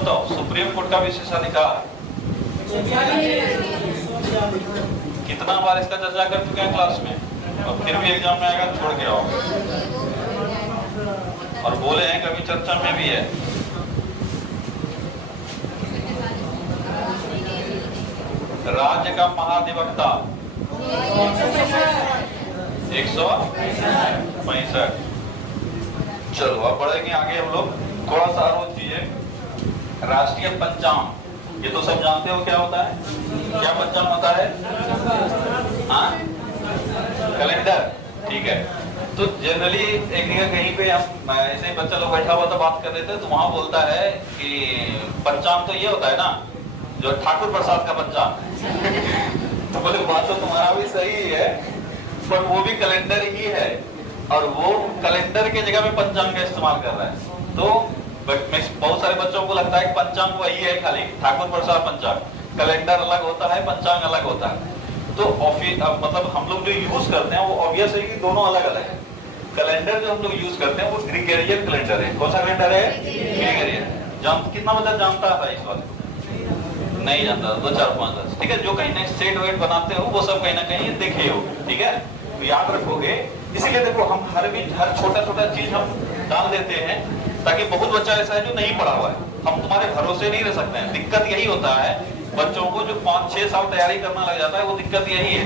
बताओ, supreme court का विशेषाधिकार कितना बार इसका चर्चा कर चुके हैं क्लास में, और फिर भी एग्जाम में आएगा छोड़ के आओ, और बोले हैं कभी चर्चा में भी है। राज्य का महाधिवक्ता 165। चलो अब बढ़ेंगे आगे हम लोग, थोड़ा सा और चीजें। राष्ट्रीय पंचांग, ये तो सब जानते हो क्या होता है, क्या पंचांग होता है? हाँ, कैलेंडर, ठीक है। तो जनरली एक जगह कहीं पे हम ऐसे बच्चा लोग बैठा हुआ था बात कर रहे थे, तो वहां बोलता है कि पंचांग तो ये होता है ना जो ठाकुर प्रसाद का पंचांग। तो बोले बात तो तुम्हारा भी सही है, पर वो भी कैलेंडर ही है, और वो कैलेंडर के जगह में पंचांग का इस्तेमाल कर रहा है। तो बहुत सारे बच्चों को लगता है कि पंचांग वही है, खाली ठाकुर प्रसाद पंचांग, कैलेंडर अलग होता है, पंचांग अलग होता है। तो मतलब हम लोग जो यूज करते हैं वो ऑब्वियस है कि दोनों अलग अलग है। कैलेंडर जो हम लोग यूज करते हैं वो ग्रीगोरियन कैलेंडर है। कौन सा कैलेंडर है? ग्रीगोरियन। कितना मतलब जानता था इस बात? नहीं जानता, 2 4 5 10, ठीक है। जो कहीं ना स्टेट वेट बनाते हो वो सब कहीं ना कहीं देखे हो, ठीक है, तो याद रखोगे। इसीलिए देखो हम हर छोटा छोटा चीज हम डाल देते हैं, ताकि बहुत बच्चा ऐसा है जो नहीं पढ़ा हुआ है, हम तुम्हारे भरोसे नहीं रह सकते हैं। दिक्कत यही होता है बच्चों को, जो 5-6 साल तैयारी करना लग जाता है, वो दिक्कत यही है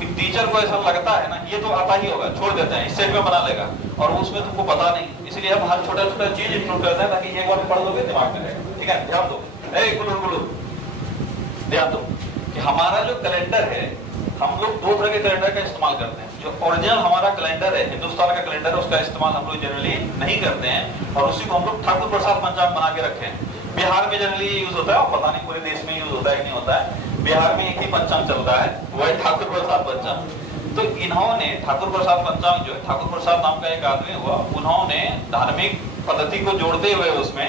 कि टीचर को ऐसा लगता है ना ये तो आता ही होगा, छोड़ देते हैं, इससे में बना लेगा, और उसमें तुमको पता नहीं। इसलिए हम हर छोटा छोटा चीज इंक्लूड करते हैं, ताकि एक बार पढ़ लोगे दिमाग में रहेगा, ठीक है। ध्यान दो, ध्यान दो कि हमारा जो कैलेंडर है, हम लोग 2 तरह के कैलेंडर का इस्तेमाल करते हैं। जो ओरिजिनल हमारा कैलेंडर है, हिंदुस्तान का कैलेंडर है, उसका इस्तेमाल हम लोग जनरली नहीं करते हैं, और उसी को हम लोग ठाकुर प्रसाद पंचांग बना के रखे हैं। बिहार में जनरली यूज होता है, और पता नहीं पूरे देश में यूज होता है कि नहीं होता है। बिहार में एक ही पंचांग चलता है, वो है ठाकुर प्रसाद पंचांग। तो इन्होंने ठाकुर प्रसाद पंचांग, जो ठाकुर प्रसाद नाम का एक आदमी हुआ, उन्होंने धार्मिक पद्धति को जोड़ते हुए उसमें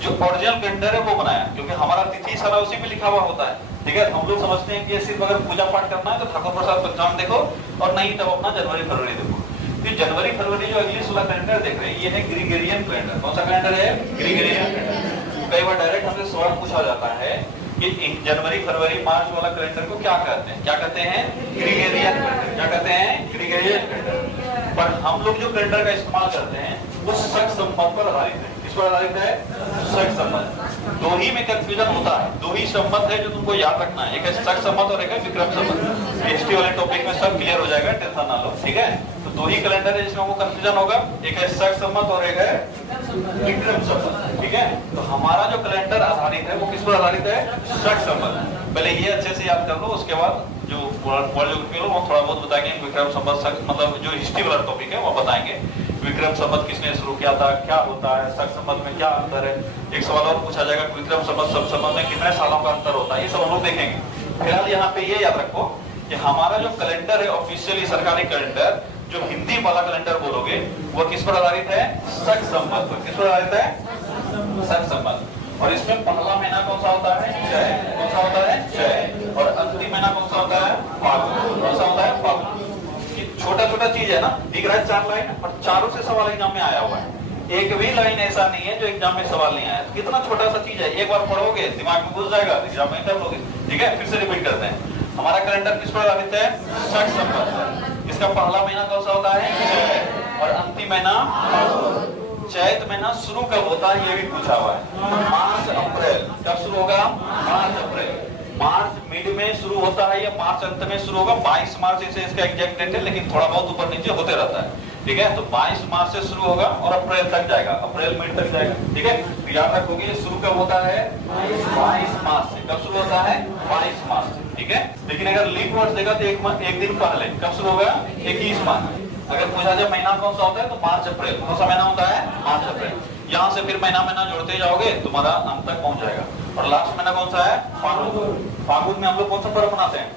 जो ओरिजिनल कैलेंडर है वो बनाया, क्योंकि हमारा तिथि सारा उसी में लिखा हुआ होता है, ठीक है। हम लोग समझते हैं कि सिर्फ अगर पूजा पाठ करना है तो ठाकुर प्रसाद पंचांग देखो, और नहीं तब अपना जनवरी फरवरी देखो। फिर जनवरी फरवरी जो अगली 16 कैलेंडर देख रहे हैं, ये है ग्रीगोरियन कैलेंडर। कौन सा कैलेंडर है? ग्रीगोरियन कैलेंडर। कई बार डायरेक्ट हमसे सवाल पूछा जाता है कि जनवरी फरवरी मार्च वाला कैलेंडर को क्या कहते हैं? क्या कहते हैं? ग्रीगोरियन कैलेंडर। क्या कहते हैं? ग्रीगोरियन कैलेंडर। पर हम लोग जो कैलेंडर का इस्तेमाल करते हैं वो शक संबंध पर आधारित है। किस पर आधारित है? शक संबंध। 2 ही में कंफ्यूजन होता है, 2 ही संबंध है जो तुमको याद रखना है, एक है शक संबंध और एक है विक्रम संबंध। हिस्ट्री वाले टॉपिक में सब क्लियर हो जाएगा, टेंशन ना लो, ठीक है। तो 2 ही कैलेंडर है जिसमें वो कंफ्यूजन होगा, एक है शक संबंध और एक है विक्रम संबंध, ठीक है। तो हमारा जो कैलेंडर आधारित है वो किस पर आधारित है? शक संबंध। पहले ये अच्छे से याद कर लो, उसके बाद जो वर्ल्ड ज्योग्राफी लो वो थोड़ा बहुत बताएंगे। विक्रम संबंध मतलब जो हिस्ट्री वाला टॉपिक है वो बताएंगे। विक्रम संबंध किसने शुरू किया था, क्या होता है, शक संबंध में क्या अंतर है। एक सवाल और पूछा जाएगा, विक्रम संबंध सब संबंध में कितने सालों का अंतर होता है, ये सब हम लोग देखेंगे। फिलहाल यहाँ पे ये याद रखो कि हमारा जो कैलेंडर है ऑफिशियली सरकारी कैलेंडर, जो हिंदी वाला कैलेंडर बोलोगे वो किस पर आधारित है? शक संबंध पर। किस पर आधारित है? शक संबंध। और इसमें पहला महीना कौन सा होता है? चैत। कौन सा होता है? चैत। और अंतिम महीना कौन सा होता है? फाल्गुन। कौन सा होता है? फाल्गुन। छोटा छोटा चीज है ना, दिख रहा है 4 लाइन, और चारों से सवाल एग्जाम में आया हुआ है। एक भी लाइन ऐसा नहीं है जो एग्जाम में सवाल नहीं आया। कितना छोटा सा चीज है, एक बार पढ़ोगे दिमाग में घुस जाएगा, एग्जाम में कर लोगे, ठीक है। फिर से रिपीट करते हैं, हमारा कैलेंडर किस पर आधारित है? शक संबंध। इसका पहला महीना कौन सा होता है? चैत। और अंतिम महीना? चैत महीना शुरू कब होता है ये भी पूछा हुआ है। मार्च अप्रैल। कब शुरू होगा? मार्च अप्रैल। मार्च मिड में शुरू होता है या मार्च अंत में शुरू होगा? 22 मार्च से इसका एग्जैक्ट डेट है, लेकिन थोड़ा बहुत ऊपर नीचे होते रहता है, ठीक है। तो 22 मार्च से शुरू होगा और अप्रैल तक जाएगा, अप्रैल मिड तक जाएगा, ठीक है। तो याद रखोगे शुरू कब होता है? 22 मार्च से। कब शुरू होता है? 22 मार्च से, ठीक है। लेकिन अगर लीप वर्ष देगा तो एक दिन पहले। कब शुरू होगा? 21 मार्च। अगर पूछा जाए महीना कौन सा होता है तो मार्च अप्रैल। कौन सा महीना होता है? मार्च अप्रैल। यहाँ से फिर महीना महीना जोड़ते जाओगे तुम्हारा अंत तक पहुंच जाएगा। और लास्ट महीना कौन सा है? फाल्गुन। फाल्गुन में हम लोग कौन सा पर्व मनाते हैं?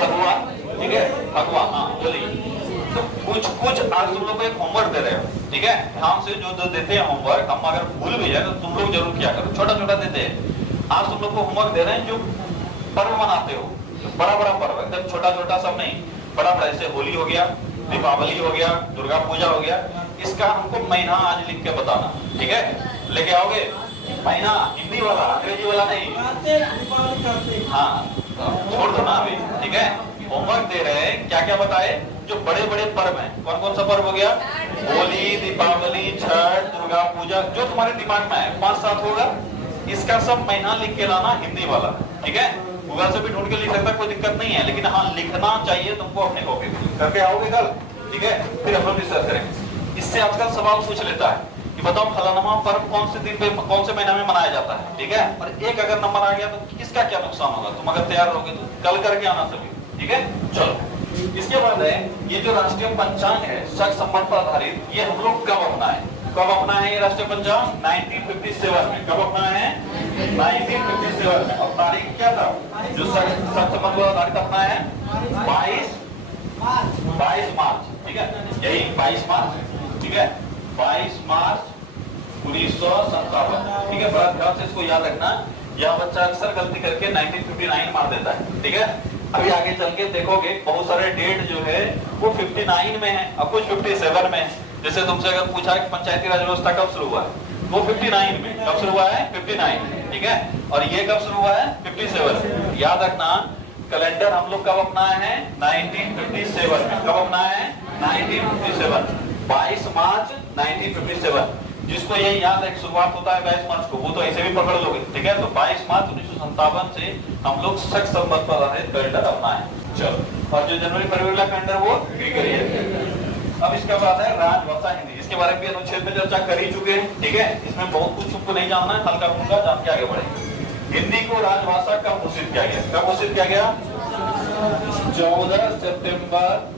फगुआ, ठीक है। फगुआ, हाँ होली। तो कुछ आज तुम लोग को एक होमवर्क दे रहे हो, ठीक है। ध्यान से जो देते हैं होमवर्क, हम अगर भूल भी जाए तो तुम लोग जरूर किया करो, छोटा छोटा देते हैं। आज तुम लोग को होमवर्क दे रहे हैं जो पर्व मनाते हो, बड़ा बड़ा पर्व, एकदम छोटा छोटा सब नहीं, बड़ा बड़ा, जैसे होली हो गया, दीपावली हो गया, दुर्गा पूजा हो गया, इसका हमको महीना आज लिख के बताना, ठीक है। लेके आओगे? महीना हिंदी वाला, अंग्रेजी वाला नहीं। हाँ छोड़ दो ना अभी, ठीक है। होमवर्क दे रहे हैं, क्या क्या बताए, जो बड़े बड़े पर्व हैं। कौन कौन सा पर्व हो गया, होली, दीपावली, छठ, दुर्गा पूजा, जो तुम्हारे दिमाग में है 5-7 होगा, इसका सब महीना लिख के लाना हिंदी वाला, ठीक है। गूगल से भी ढूंढ के लिख सकता, कोई दिक्कत नहीं है, लेकिन हाँ लिखना चाहिए तुमको अपने कॉपी पे। करके आओगे कल, ठीक है, फिर हम लोग डिस्कस करेंगे। इससे आजकल सवाल पूछ लेता है कि बताओ फलाना पर्व कौन से दिन पे, कौन से महीना में मनाया जाता है, ठीक है। और एक अगर नंबर आ गया तो किसका क्या नुकसान होगा, तुम अगर तैयार रहोगे तो कल करके आना सभी, ठीक है। चलो इसके बाद है ये जो राष्ट्रीय पंचांग है शक संबंध पर आधारित, ये हम लोग कब अपना है, कब अपना है ये राष्ट्रीय पंचांग 1957 में। कब अपना है 1957 में। और तारीख क्या था जो शक संबंध पर आधारित अपना है 22 मार्च, ठीक है, यही 22 मार्च, ठीक है, 22 मार्च 1957, ठीक है। बड़ा ध्यान से इसको याद रखना, यह बच्चा अक्सर गलती करके 1959 मार देता है, ठीक है। अभी आगे चल के देखोगे बहुत सारे डेट जो है वो 59 में है और कुछ 57 में है। जैसे तुमसे अगर पूछा कि पंचायती राज व्यवस्था कब शुरू हुआ है, वो 59 में। कब शुरू हुआ है 59, ठीक है। और ये कब शुरू हुआ है 57। याद रखना कैलेंडर हम लोग कब अपनाए हैं 1957 में। कब अपनाए हैं 1957, 22 मार्च 1957। जिसको ये याद है शुरुआत होता है 22 मार्च को, वो तो ऐसे भी पकड़ लोगे, ठीक है। तो 22 मार्च 1957 से हम लोग शक संबंध पर आधारित कैलेंडर अपनाए। चलो, और जो जनवरी फरवरी का कैलेंडर वो ग्रीगोरियन है। अब इसका बाद है राजभाषा हिंदी, इसके बारे में अनुच्छेद में चर्चा कर ही चुके हैं, ठीक है। इसमें बहुत कुछ तुमको नहीं जानना है, हल्का फुल्का जान के आगे बढ़े। हिंदी को राजभाषा कब घोषित किया गया, कब घोषित किया गया 14 सितंबर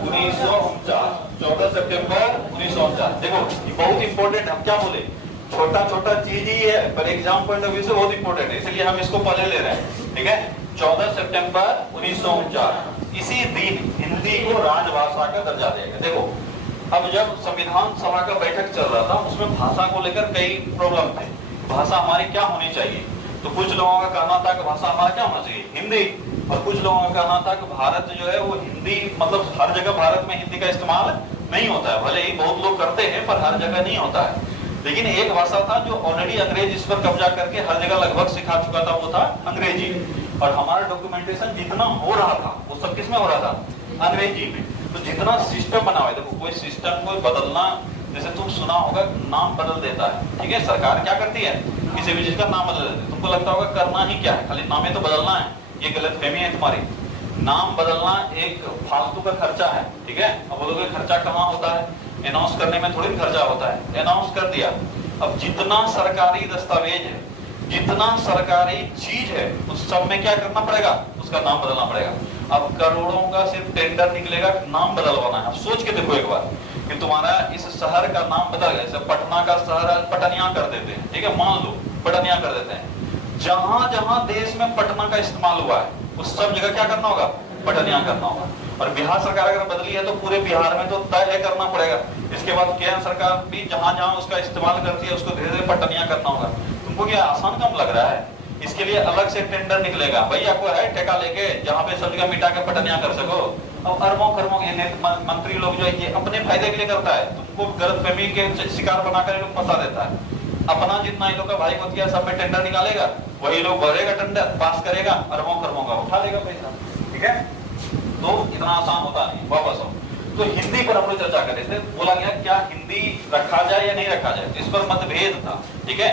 1949, 14 सितंबर 1949। देखो ये बहुत इंपॉर्टेंट, हम क्या बोले छोटा छोटा चीज ही है पर एग्जाम पॉइंट ऑफ व्यू से बहुत इंपॉर्टेंट है, इसलिए हम इसको पहले ले रहे हैं, ठीक है। 14 सितंबर 1949, इसी दिन हिंदी को राजभाषा का दर्जा दिया गया। देखो अब जब संविधान सभा का बैठक चल रहा था उसमें भाषा को लेकर कई प्रॉब्लम थे, भाषा हमारी क्या होनी चाहिए। तो कुछ लोगों का कहना था कि भाषा हमारा क्या होना चाहिए हिंदी, और कुछ लोगों का कहना था कि भारत जो है वो हिंदी, मतलब हर जगह भारत में हिंदी का इस्तेमाल नहीं होता है, भले ही बहुत लोग करते हैं पर हर जगह नहीं होता है। लेकिन एक भाषा था जो ऑलरेडी अंग्रेज इस पर कब्जा करके हर जगह लगभग सिखा चुका था, वो था अंग्रेजी। और हमारा डॉक्यूमेंटेशन जितना हो रहा था वो सब किस में हो रहा था अंग्रेजी में। तो जितना सिस्टम बना हुआ है, देखो कोई सिस्टम को बदलना, जैसे तुम सुना होगा नाम बदल देता है, ठीक है। सरकार क्या करती है किसी भी चीज का नाम बदल देती है, तुमको लगता होगा करना ही क्या है, खाली नाम तो बदलना है, ये गलतफहमी है तुम्हारी। नाम बदलना एक फालतू का खर्चा है, ठीक है। अब बोलोगे खर्चा कहाँ होता है, अनाउंस करने में थोड़ी खर्चा होता है, अनाउंस कर दिया। अब जितना सरकारी दस्तावेज है, जितना सरकारी चीज है, उस सब में क्या करना पड़ेगा, उसका नाम बदलना पड़ेगा। अब करोड़ों का सिर्फ टेंडर निकलेगा, नाम बदलवाना है। अब सोच के देखो एक बार कि तुम्हारा इस शहर का नाम बदल गया, जैसे पटना का शहर पटनिया कर देते हैं, ठीक है, मान लो पटनिया कर देते हैं। जहां जहां देश में पटना का इस्तेमाल हुआ है उस सब जगह क्या करना होगा, पटनिया करना होगा। और बिहार सरकार अगर बदली है तो पूरे बिहार में तो तय करना पड़ेगा। इसके बाद केंद्र सरकार भी जहां जहां उसका इस्तेमाल करती है उसको धीरे धीरे पटनिया करना होगा। तुमको क्या आसान काम लग रहा है, इसके लिए अलग से टेंडर निकलेगा, भैया को है ठेका लेके जहाँ पे सब जगह मिटा के पटनिया कर सको। अब अरबों खरबों मंत्री लोग जो है ये अपने फायदे के लिए करता है, तुमको गलतफहमी के शिकार बनाकर लोग फंसा देता है। अपना जितना इन लोग का भाई बतिया सब में टेंडर निकालेगा, वही लोग भरेगा टेंडर, पास करेगा, अरबों खरबों का उठा लेगा पैसा, ठीक है। तो इतना आसान होता नहीं। वापस आओ, तो हिंदी पर हम लोग चर्चा कर रहे थे, बोला गया क्या हिंदी रखा जाए या नहीं रखा जाए, तो इस पर मतभेद था, ठीक है।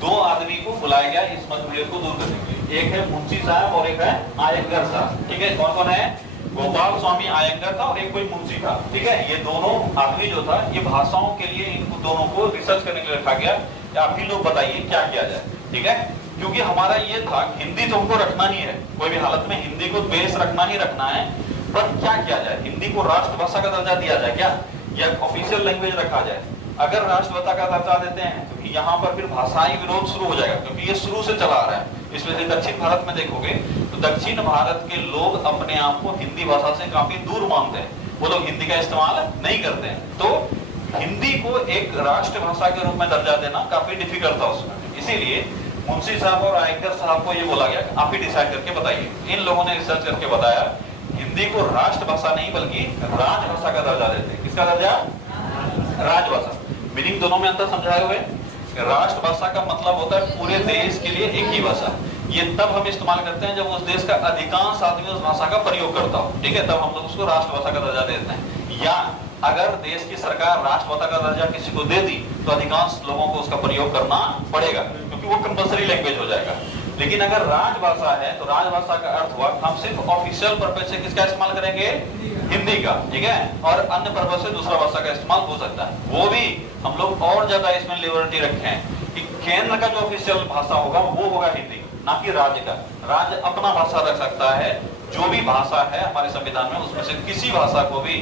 दो आदमी को बुलाया गया इस मतभेद को दूर करने के लिए, एक है मुंशी साहब और एक है आयंगर साहब, ठीक है। कौन कौन है, गोपाल स्वामी आयंगर था और एक कोई मुंशी था, ठीक है। ये दोनों आदमी जो था ये भाषाओं के लिए इन दोनों को रिसर्च करने के लिए रखा गया, आप भी लोग बताइए क्या किया जाए, ठीक है। क्योंकि हमारा ये था हिंदी तो हमको रखना ही है, कोई भी हालत में हिंदी को बेस रखना ही रखना है, पर क्या किया जाए, हिंदी को राष्ट्रभाषा का दर्जा दिया जाए क्या, या ऑफिशियल लैंग्वेज रखा जाए। अगर राष्ट्रभाषा का दर्जा देते हैं तो यहाँ पर फिर भाषाई विरोध शुरू हो जाएगा, क्योंकि ये शुरू से चला आ रहा है। इसमें दक्षिण भारत में देखोगे तो दक्षिण भारत के लोग अपने आप को हिंदी भाषा से काफी दूर मानते हैं, वो लोग हिंदी का इस्तेमाल नहीं करते हैं। तो हिंदी को एक राष्ट्रभाषा के रूप में दर्जा देना काफी डिफिकल्ट था उसमें, इसीलिए मुंशी साहब और आयंगर साहब को ये बोला गया आप ही डिसाइड करके बताइए। इन लोगों ने रिसर्च करके बताया हिंदी को राष्ट्रभाषा नहीं बल्कि राजभाषा का दर्जा देते हैं। किसका दर्जा, राजभाषा। मीनिंग दोनों में अंतर समझाए हुए, राष्ट्रभाषा का मतलब होता है पूरे देश के लिए एक ही भाषा। ये तब हम इस्तेमाल करते हैं जब उस देश का अधिकांश आदमी उस भाषा का प्रयोग करता हो, ठीक है, तब हम लोग उसको राष्ट्रभाषा का दर्जा देते हैं। या अगर देश की सरकार राष्ट्रभाषा का दर्जा किसी को दे दी तो अधिकांश लोगों को उसका प्रयोग करना पड़ेगा, क्योंकि वो कंपल्सरी लैंग्वेज हो जाएगा। लेकिन अगर राजभाषा है तो राजभाषा का अर्थ हुआ हम सिर्फ ऑफिशियल पर्पज से किसका इस्तेमाल करेंगे, हिंदी का, ठीक है, और अन्य पर्पज से दूसरा भाषा का इस्तेमाल हो सकता है। वो भी हम लोग और ज्यादा इसमें लिबर्टी रखे हैं कि केंद्र का जो ऑफिशियल भाषा होगा वो होगा हिंदी, ना कि राज्य का। राज्य अपना भाषा रख सकता है, जो भी भाषा है हमारे संविधान में उसमें से किसी भाषा को भी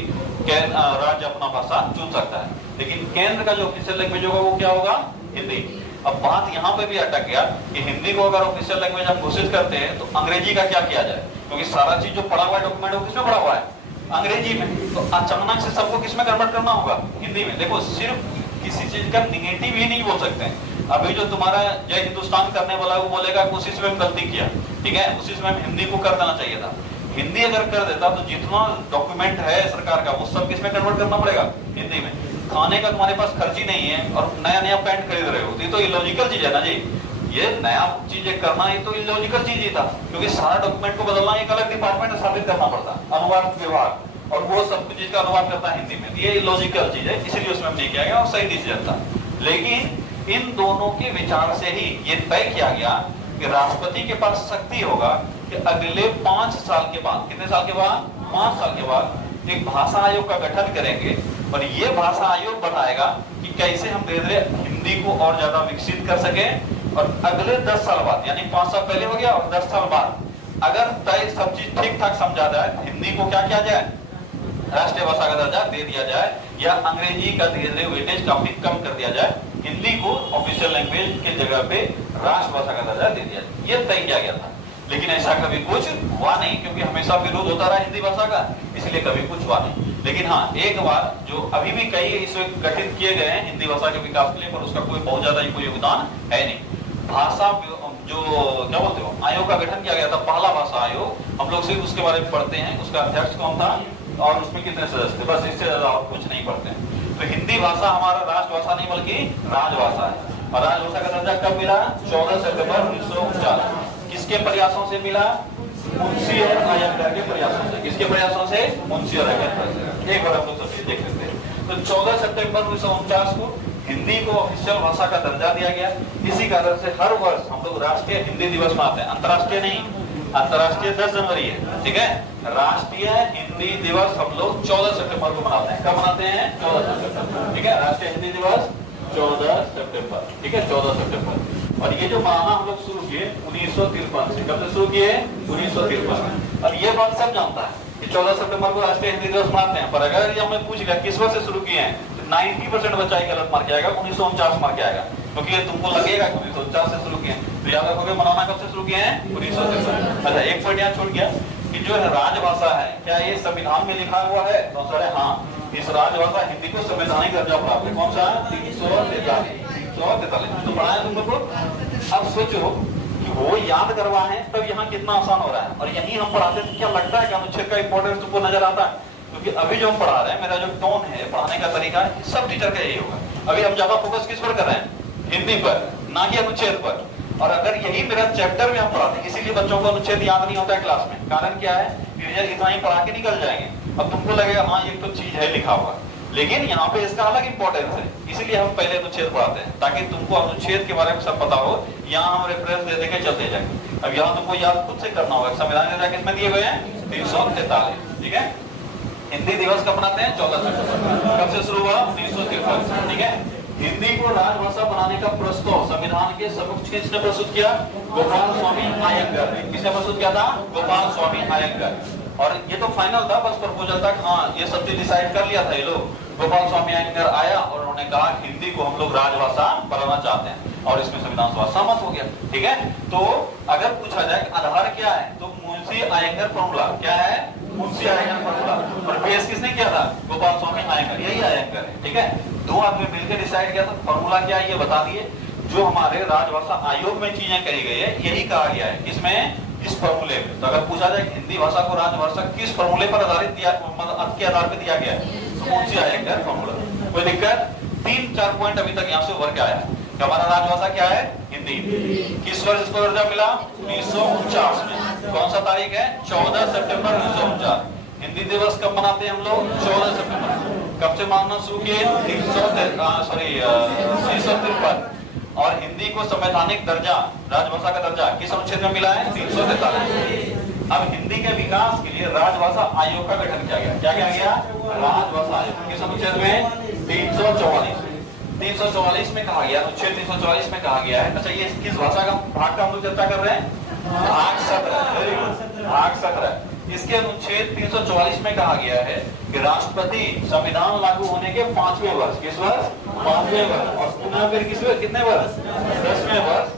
राज्य अपना भाषा चुन सकता है, लेकिन केंद्र का जो ऑफिशियल लैंग्वेज होगा वो क्या होगा, हिंदी। अब बात यहाँ पे भी अटक गया कि हिंदी को अगर ऑफिशियल लैंग्वेज हम घोषित करते हैं तो अंग्रेजी का क्या किया जाए, क्योंकि सारा चीज जो पढ़ा हुआ है डॉक्यूमेंट वो किसमें पढ़ा हुआ है, अंग्रेजी में। तो अचानक से सबको किसमें कन्वर्ट करना होगा, हिंदी में। देखो सिर्फ किसी चीज का निगेटिव ही नहीं बोल सकते हैं। अभी जो तुम्हारा जय हिंदुस्तान करने वाला है वो बोलेगा उसी से हम गलती किया, ठीक है, उसी से हम हिंदी को कर देना चाहिए था। हिंदी अगर कर देता तो जितना डॉक्यूमेंट है सरकार का वो सब किसमें कन्वर्ट करना पड़ेगा, हिंदी में। खाने का तुम्हारे पास खर्च ही नहीं है और नया नया पैंट खरीद रहे हो, ये तो इलॉजिकल चीज है ना जी। ये नया चीजें करना ये तो इलॉजिकल चीज ही था, क्योंकि सारा डॉक्यूमेंट को बदलना एक अलग डिपार्टमेंट स्थापित करना पड़ता, अनुवाद विभाग, और वो सब चीज का अनुवाद करता है हिंदी में। ये इलॉजिकल चीज है, इसलिए उसमें नहीं किया गया और सही डिसीजन था। लेकिन इन दोनों के विचार से ही ये तय किया गया कि राष्ट्रपति के पास शक्ति होगा कि अगले 5 साल के बाद, कितने साल के बाद, 5 साल के बाद एक भाषा आयोग का गठन करेंगे और ये भाषा आयोग बताएगा कि कैसे हम धीरे धीरे हिंदी को और ज्यादा विकसित कर सके। और अगले 10 साल बाद, यानी 5 साल पहले हो गया और 10 साल बाद अगर तय सब चीज ठीक ठाक समझा जाए, हिंदी को क्या किया जाए, राष्ट्रीय भाषा का दर्जा दे दिया जाए, या अंग्रेजी का धीरे धीरे वेटेज काफी कम कर दिया जाए, हिंदी को ऑफिशियल लैंग्वेज के जगह पे राष्ट्रभाषा का दर्जा दे दिया जाए, ये तय किया गया था। लेकिन ऐसा कभी कुछ हुआ नहीं, क्योंकि हमेशा विरोध होता रहा हिंदी भाषा का, इसलिए कभी कुछ हुआ नहीं। लेकिन हाँ, एक बार जो अभी भी कई इसमें गठित किए गए हैं हिंदी भाषा के विकास के लिए, पर उसका कोई बहुत ज्यादा कोई योगदान है नहीं। भाषा जो क्या बोलते हो आयोग का गठन किया गया था, पहला भाषा आयोग, हम लोग सिर्फ उसके बारे में पढ़ते हैं, उसका अध्यक्ष कौन था और उसमें कितने सदस्य थे, बस इससे ज्यादा और कुछ नहीं पढ़ते हैं। तो हिंदी भाषा हमारा राष्ट्रभाषा नहीं बल्कि राजभाषा है। और राजभाषा का दर्जा कब मिला, 14 सितंबर 1949। किसके प्रयासों से मिला, मुंशी और अयंगर के प्रयासों से। किसके प्रयासों से, मुंशी और अयंगर। एक बार हम लोग सब चीज देख लेते हैं। तो 14 सितंबर 1949 को हिंदी को ऑफिशियल भाषा का दर्जा दिया गया। इसी कारण से हर वर्ष हम लोग राष्ट्रीय हिंदी दिवस मनाते हैं। अंतर्राष्ट्रीय नहीं, अंतर्राष्ट्रीय 10 जनवरी है, ठीक है। राष्ट्रीय हिंदी दिवस हम लोग 14 सितंबर को मनाते हैं। कब मनाते हैं, 14 सितंबर, ठीक है। राष्ट्रीय हिंदी दिवस 14 सितंबर, ठीक है, 14 सितंबर। और ये जो मनाना हम लोग शुरू किए 1953 से। कब से शुरू किए, 1953। और ये बात सब जानता है कि 14 सितंबर को राष्ट्रीय हिंदी दिवस मनाते हैं, पर अगर ये हमें पूछ लिया किस वर्ष से शुरू किए हैं, 90% बच्चा ही गलत मार के आएगा, 1949 मार के आएगा, क्योंकि तुमको लगेगा कि 1949 से शुरू किए। तो याद रखोगे मनाना कब से शुरू किए हैं, 1953। अच्छा, एक पॉइंट यहाँ छूट गया कि जो है राजभाषा है, क्या ये संविधान में लिखा हुआ है, तो सर हाँ, इस राजभाषा हिंदी को संवैधानिक दर्जा प्राप्त है। कौन सा, 343 तो पढ़ाया तुम लोग को। अब सोचो कि वो याद करवाएं तब यहाँ कितना आसान हो रहा है, और यही हम पढ़ाते हैं। क्या लगता है कि अनुच्छेद का इंपॉर्टेंस तुमको नजर आता है? क्योंकि अभी जो हम पढ़ा रहे हैं, मेरा जो टोन है, पढ़ाने का तरीका है, सब टीचर का यही होगा। अभी हम ज्यादा फोकस किस पर कर रहे हैं, हिंदी पर, ना कि अनुच्छेद पर। और अगर यही मेरा चैप्टर में हम पढ़ाते हैं, इसीलिए बच्चों को अनुच्छेद याद नहीं होता है क्लास में। कारण क्या है, इतना ही पढ़ा के निकल जाएंगे। अब तुमको लगेगा हाँ ये तो चीज है लिखा हुआ, लेकिन यहाँ पे इसका अलग इंपॉर्टेंस है, इसीलिए हम पहले अनुच्छेद पढ़ाते हैं, ताकि तुमको अनुच्छेद के बारे में सब पता हो। यहाँ हम रेफरेंस दे देके चलते जाएंगे। अब यहाँ तुमको याद खुद से करना होगा। संविधान किसमें दिए हुए हैं, 343, ठीक है। हिंदी दिवस कब मनाते हैं, 14 सितंबर। कब से शुरू हुआ, 1953, ठीक है। हिंदी को राजभाषा बनाने का प्रस्ताव संविधान के समक्ष किसने प्रस्तुत किया, गोपाल स्वामी अयंगर ने। किसने प्रस्तुत किया था, गोपाल स्वामी अयंगर। और ये तो फाइनल था, बस प्रपोजल तक, हाँ ये सब चीज डिसाइड कर लिया था ये लोग। गोपाल स्वामी अयंगर आया और उन्होंने कहा हिंदी को हम लोग राजभाषा बनाना चाहते हैं, और इसमें संविधान सभा सहमत हो गया, ठीक है। तो अगर पूछा जाए आधार क्या है, तो मुंशी अयंगर फॉर्मूला क्या है, मुंशी अयंगर फॉर्मूला। और पेश किसने किया था, गोपाल स्वामी अयंगर, यही अयंगर है, ठीक है। दो आदमी मिलकर डिसाइड किया था। फॉर्मूला क्या है ये बता दिए। जो हमारे राजभाषा आयोग में चीजें कही गई है, यही कहा गया है, किसमें, इस फॉर्मूले में। तो अगर पूछा जाए हिंदी भाषा को राजभाषा किस फॉर्मूले पर आधारित दिया, मतलब के आधार पर दिया गया है, तो मुंशी अयंगर फॉर्मूला। कोई दिक्कत, 3-4 पॉइंट अभी तक यहाँ से उभर के आया। कि हमारा राजभाषा क्या है? हिंदी। किस वर्ष इसको दर्जा मिला? 1949 में। कौन सा तारीख है? 14 सितंबर 1949। हिंदी दिवस कब मनाते हैं हम लोग? 14 सितंबर। कब से मानना शुरू किए? 353। और हिंदी को संवैधानिक दर्जा, राजभाषा का दर्जा किस अनुच्छेद में मिला है? 343। अब हिंदी के विकास के लिए राजभाषा आयोग का गठन किया गया। क्या किया गया? राजभाषा आयोग। किस अनुच्छेद में? 344। 344 में कहा गया, अनुच्छेद 344 में कहा गया है। अच्छा, ये किस भाषा का भाग का हम लोग चर्चा कर रहे हैं? भाग 17। भाग 17। इसके अनुच्छेद 344 में कहा गया है कि राष्ट्रपति संविधान लागू होने के 5वें वर्ष, किस वर्ष? 5वें वर्ष, और पुनः फिर कितने वर्ष? 10वें वर्ष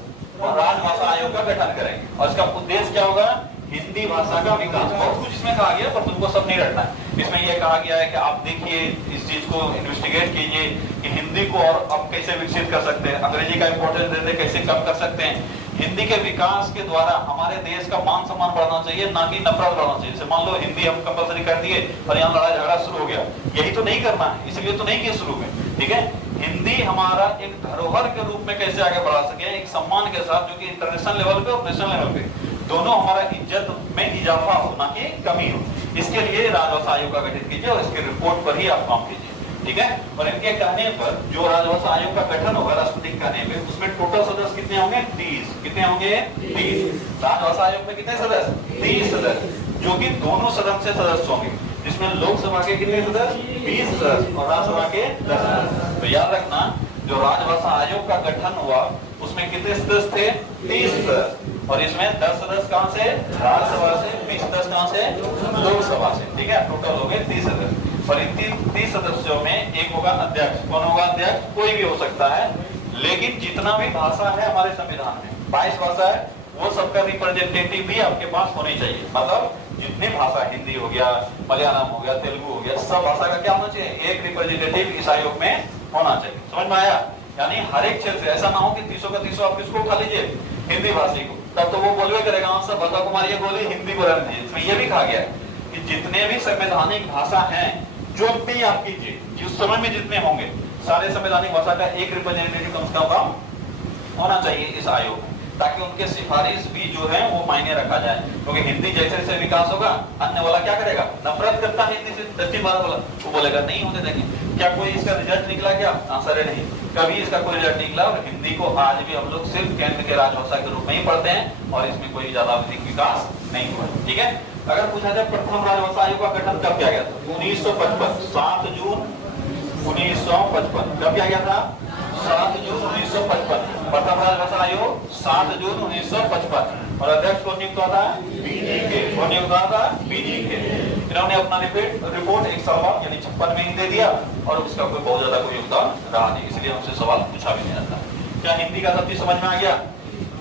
और राजभाषा आयोग का गठन करेंगे। और इसका उद्देश्य क्या होगा? हिंदी भाषा का विकास। बहुत कुछ इसमें कहा गया, पर तुमको सब नहीं रटना है। इसमें यह कहा गया है कि आप देखिए, इस चीज को इन्वेस्टिगेट कीजिए कि हिंदी को और अब कैसे विकसित कर सकते हैं, अंग्रेजी का इंपॉर्टेंस देते कैसे कम कर सकते हैं। हिंदी के विकास के द्वारा हमारे देश का मान सम्मान बढ़ना चाहिए, ना कि नफरत बढ़ना चाहिए। जैसे मान लो हिंदी हम कंपलसरी कर दिए और यहाँ लड़ाई झगड़ा शुरू हो गया, यही तो नहीं करना है, इसलिए तो नहीं किया शुरू में। ठीक है, हिंदी हमारा एक धरोहर के रूप में कैसे आगे बढ़ा सके, एक सम्मान के साथ, जो कि इंटरनेशनल लेवल पे और नेशनल लेवल पे दोनों हमारा इज्जत में इजाफा हो, ना कि कमी हो। इसके लिए राजभाषा आयोग का गठन कीजिए और इसकी रिपोर्ट पर ही आप काम कीजिए। ठीक है, और इनके कहने पर जो राजभाषा आयोग का गठन होगा राष्ट्रपति के कहने पे, उसमें टोटल सदस्य कितने होंगे? 30। कितने होंगे? 30। राजभाषा आयोग में कितने सदस्य? 30 सदस्य, जो कि दोनों सदन से सदस्य होंगे। जिसमें लोकसभा के कितने सदस्य? 20 सदस्य और राज्यसभा के 10 सदस्य। तो याद रखना, जो राजभाषा आयोग का गठन हुआ उसमें कितने सदस्य थे? 30 सदस्य। और इसमें 10 सदस्य कहां से? राज्यसभा से। 20 सदस्य कहां से? लोकसभा से। ठीक है, टोटल हो गए 30 सदस्य। और इन 30 सदस्यों में एक होगा अध्यक्ष। कौन होगा अध्यक्ष? कोई भी हो सकता है, लेकिन जितना भी भाषा है हमारे संविधान में, 22 भाषा है, वो सबका रिप्रेजेंटेटिव भी आपके पास होनी चाहिए। मतलब जितनी भाषा, हिंदी हो गया, मलयालम हो गया, तेलुगु हो गया, सब भाषा का क्या होना चाहिए? एक रिप्रेजेंटेटिव इस आयोग में होना चाहिए। समझ में आया? यानी हर एक क्षेत्र से ऐसा ना हो कि 30 का 30 आप किसको उठा लीजिए? हिंदी भाषी को, तब तो वो बोलवे करेगा हाँ सर बता कुमार ये बोली हिंदी बोला नहीं। इसमें यह भी कहा गया है कि जितने भी संवैधानिक भाषा हैं, जो भी आप कीजिए, जिस समय में जितने होंगे, सारे संवैधानिक भाषा का एक रिप्रेजेंटेटिव कम से कम होना चाहिए इस आयोग में, ताकि उनके सिफारिश भी जो है वो मायने रखा जाए। क्योंकि हिंदी जैसे जैसे विकास होगा, अन्य वाला क्या करेगा? नफरत करता है हिंदी से, दक्षिण भारत वाला, वो बोलेगा नहीं होने देंगे। क्या कोई इसका रिजल्ट निकला? क्या आंसर है नहीं, कभी इसका कोई रिजल्ट निकला। और हिंदी को आज भी हम लोग सिर्फ केंद्र के राजभाषा के रूप में ही पढ़ते हैं और इसमें कोई ज्यादा अधिक विकास नहीं हुआ। ठीक है, अगर पूछा जाए प्रथम राजभाषा आयोग का गठन कब किया गया था? 1955, 7 जून 1955। कब किया गया था? 7 जून 1955। प्रथम राजभाषा आयोग 7 जून 1955। और अध्यक्ष कौन नियुक्त हुआ था? बीजी के। कौन नियुक्त हुआ था? बीजी के। इन्होंने अपना रिपोर्ट 1 साल बाद यानी 56 में ही दे दिया और उसका कोई बहुत ज्यादा कोई योगदान रहा नहीं, इसलिए हमसे सवाल पूछा भी नहीं जाता। क्या हिंदी का सब चीज समझ में आ गया?